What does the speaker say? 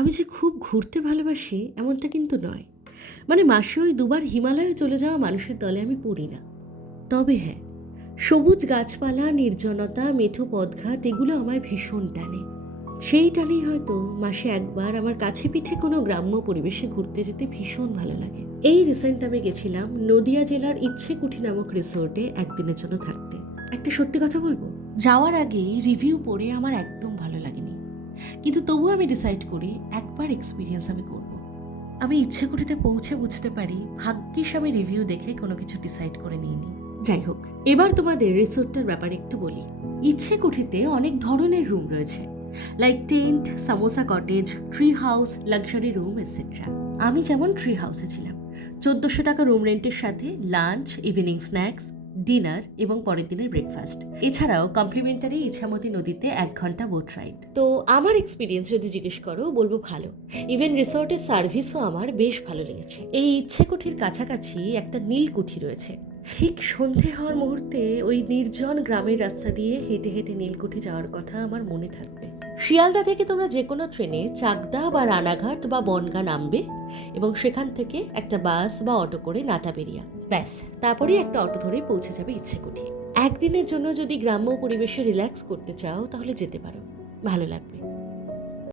আমি যে খুব ঘুরতে ভালোবাসি এমনটা কিন্তু নয়। মানে মাসে ওই দুবার হিমালয়ে চলে যাওয়া মানুষের দলে আমি পড়ি না। তবে হ্যাঁ, সবুজ গাছপালা, নির্জনতা, মেঠো পথঘাট এগুলো আমায় ভীষণ টানে। সেই টানেই হয়তো মাসে একবার আমার কাছে পিঠে কোনো গ্রাম্য পরিবেশে ঘুরতে যেতে ভীষণ ভালো লাগে। এই রিসেন্ট আমি গেছিলাম নদিয়া জেলার ইচ্ছেকুঠি নামক রিসোর্টে একদিনের জন্য থাকতে। একটা সত্যি কথা বলবো, যাওয়ার আগে রিভিউ পড়ে আমার একদম ভালো লাগেনি, কিন্তু তবুও আমি ডিসাইড করি একবার এক্সপিরিয়েন্স আমি করব। আমি ইচ্ছেকুঠিতে পৌঁছে বুঝতে পারি ভাগ্যিস আমি রিভিউ দেখে কোনো কিছু ডিসাইড করে নিইনি। যাই হোক, এবার তোমাদের রিসোর্টটার ব্যাপারে একটু বলি। ইচ্ছেকুঠিতে অনেক ধরনের রুম রয়েছে, like tent, samosa cottage, tree house, luxury room etcetera. আমি যেমন ট্রি হাউসে ছিলাম। 1400 টাকা রুম রেন্টের সাথে লাঞ্চ, ইভিনিং স্ন্যাক্স, ডিনার এবং পরের দিনের ব্রেকফাস্ট। এছাড়াও কমপ্লিমেন্টারি ইছামতি নদীতে 1 ঘন্টা বোট রাইড। তো আমার এক্সপিরিয়েন্স যদি জিজ্ঞেস করো, বলবো ভালো। ইভেন রিসোর্টের সার্ভিসও আমার বেশ ভালো লেগেছে। এই ইচ্ছেকুঠির কাছাকাছি একটা নীলকুঠি রয়েছে। ঠিক সন্ধে হওয়ার মুহূর্তে ওই নির্জন গ্রামের রাস্তা দিয়ে হেঁটে হেঁটে নীলকুঠি যাওয়ার কথা আমার মনে থাকবে। শিয়ালদা থেকে তোমরা যে কোনো ট্রেনে চাকদা বা রানাঘাট বা বনগাঁ নামবে এবং সেখান থেকে একটা বাস বা অটো করে নাটাবেরিয়া, ব্যাস তারপরেই একটা অটো ধরেই পৌঁছে যাবে ইচ্ছেকুঠি। একদিনের জন্য যদি গ্রাম্য পরিবেশে রিল্যাক্স করতে চাও তাহলে যেতে পারো, ভালো লাগবে।